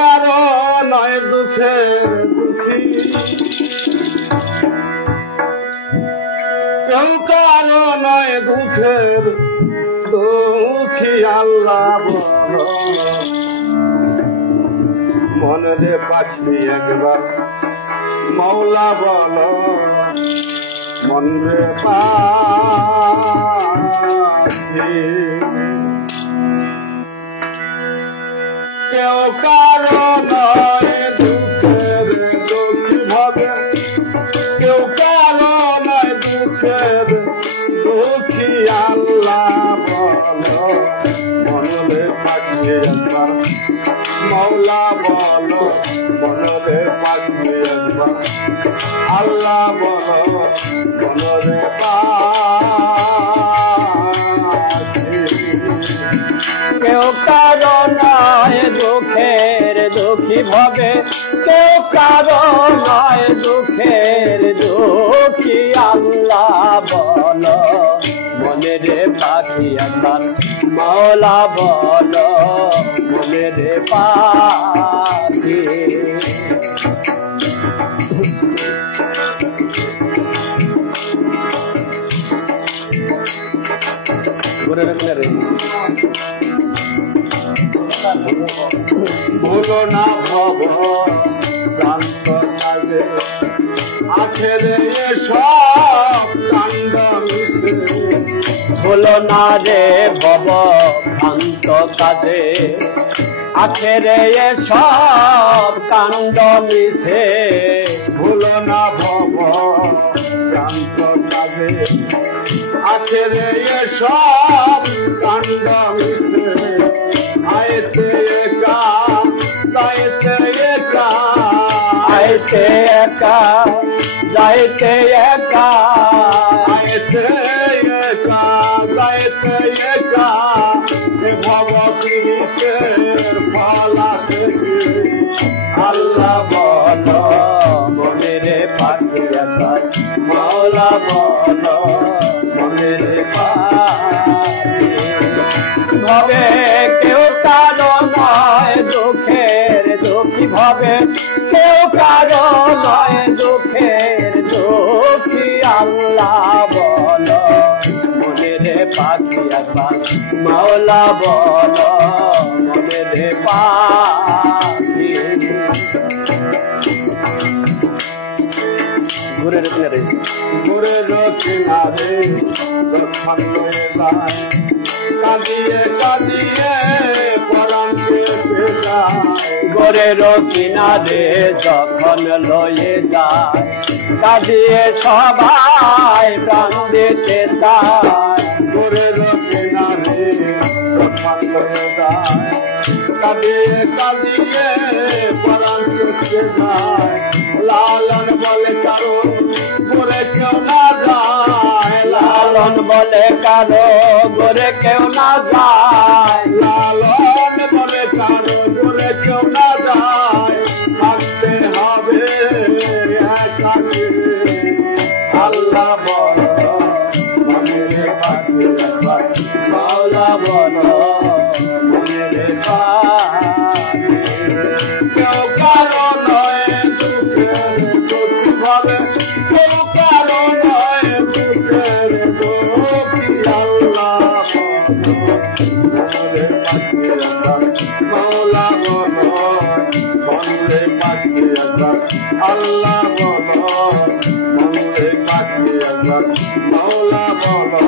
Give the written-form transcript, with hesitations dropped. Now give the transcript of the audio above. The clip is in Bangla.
কারো নয় দুঃখের দুঃখী, কেউ কারো নয় দুঃখের দুঃখী। আল্লাহ বলো মনে পাখি একবার মৌলা বলো মনে পাখি। কেউ কারো নয় দুঃখের দুঃখী ভাবে, কেউ কারো নয় দুঃখের দুঃখী। আল্লাহ বলো মনে পাখি একবার মৌলা বলো মনে পাখি একবার আল্লাহ বলো মনে পাখি। কেউ কারো নয় দুঃখের দুঃখী ভবে, কেউ কারো নয় দুঃখের দুঃখী। আল্লাহ বলো মনে রে পাখি একবার মৌলা বলো মনে রে পাখি। ভুলো না ভব প্রান্ত কাজে, আখেরে সব কাণ্ড মিশে। ভুলো না রে ভব ভ্রান্ত কাজে, আখেরে সব কাণ্ড মিশে। ভুলো না ভব প্রান্ত কাজে, আখেরে সব কাণ্ড মিশে। আইতে একা যাইতে একা, আইতে একা যাইতে একা, আইতে একা যাইতে একা। ভব পীড়িতের ফল আছে কি? আল্লাহ বলো মনে রে পাখি একবার মৌলা বলো মনে রে পাখি। ভবে কেউ কারো নয় দুঃখের দুঃখী ভবে, কেউ কারো নয় দুঃখের দুঃখী। আল্লাহ বলো মনে রে পাখি একবার মৌলা বলো মনে রে পাখি। ঘুরে রে ঘুরে কিনারে যখন লয়ে যায়, কাঁদিয়ে কাঁদিয়ে পরাণ কেঁপে যায়। গোরের কিনারে যখন লয়ে যায়, কাঁদিয়ে সবাই প্রাণ দিতে চায়। ঘুরের কিনারে যখন লয়ে যায়, কাঁদিয়ে কাঁদিয়ে পরাণ কেঁপে যায়। লালন বলে কারো ঘুরে কেউ না যায়, লালন বলে কারো গোরে কেউ না যায়। লালন বলে কারো ঘুরে কেউ না যায়। থাকতে হবে একাকী। আল্লাহ বলো মনে পাখি একবার মৌলা বলো মনে পাখি। কেউ কারো নয় দুঃখের দুঃখী ভাবে, কেউ কারো নয় দুঃখের দুঃখী। আল্লাহ বলো মনে পাখি একবার মৌলা বলো মনে পাখি একবার আল্লাহ বলো মনে পাখি একবার মৌলা বলো